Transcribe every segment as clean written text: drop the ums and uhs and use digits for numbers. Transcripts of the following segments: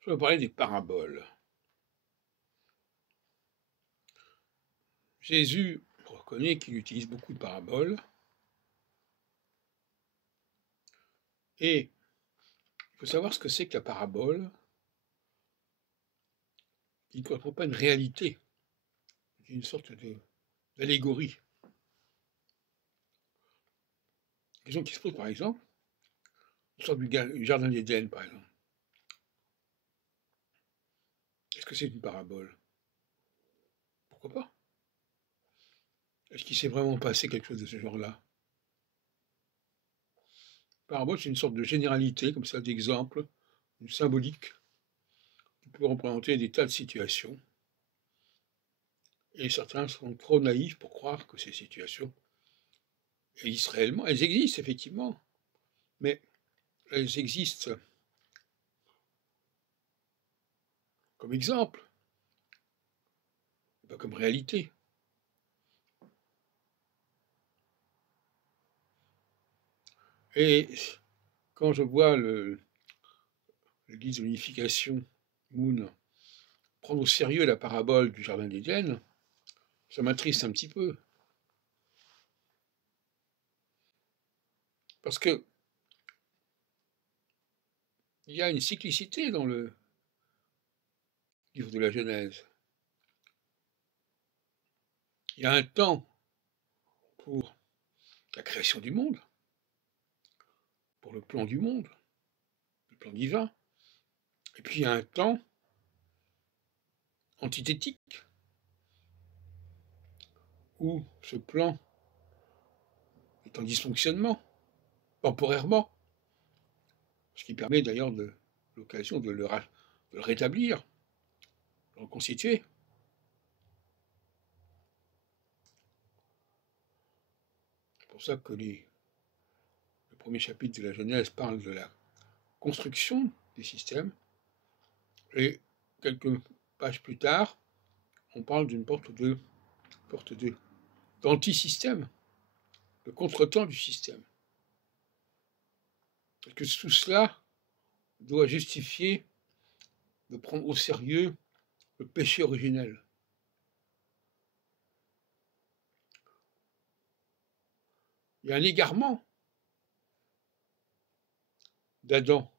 Je vais parler des paraboles. Jésus reconnaît qu'il utilise beaucoup de paraboles, et il faut savoir ce que c'est que la parabole. Il ne correspond pas à une réalité, c'est une sorte d'allégorie. La question qui se pose, par exemple, l'histoire du jardin d'Éden, par exemple. Est-ce que c'est une parabole? Pourquoi pas? Est-ce qu'il s'est vraiment passé quelque chose de ce genre-là? Parabole, c'est une sorte de généralité, comme ça, d'exemple, une symbolique, qui peut représenter des tas de situations. Et certains sont trop naïfs pour croire que ces situations existent réellement. Elles existent, effectivement, mais elles existent comme exemple, pas comme réalité. Et quand je vois l'Église de l'unification, Moon, prendre au sérieux la parabole du jardin d'Éden, ça m'attriste un petit peu. Parce que il y a une cyclicité dans le livre de la Genèse. Il y a un temps pour la création du monde, pour le plan du monde, le plan divin, et puis il y a un temps antithétique, où ce plan est en dysfonctionnement, temporairement, ce qui permet d'ailleurs l'occasion de le rétablir, de le reconstituer. C'est pour ça que le premier chapitre de la Genèse parle de la construction des systèmes, et quelques pages plus tard, on parle d'une d'anti-système, de contretemps du système. Parce que tout cela doit justifier de prendre au sérieux le péché originel. Il y a un égarement d'Adam.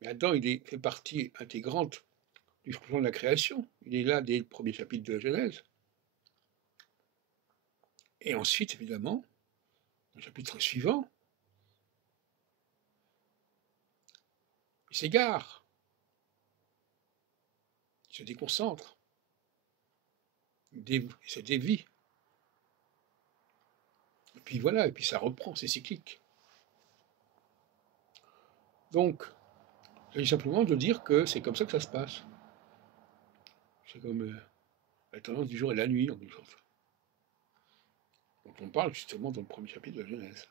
Mais Adam, fait partie intégrante du plan de la création. Il est là dès le premier chapitre de la Genèse. Et ensuite, évidemment, dans le chapitre suivant, il s'égare, il se déconcentre, il se dévie. Et puis voilà, et puis ça reprend, c'est cyclique. Donc, il s'agit simplement de dire que c'est comme ça que ça se passe. C'est comme la tendance du jour et de la nuit, en quelque sorte, dont on parle justement dans le premier chapitre de la Genèse.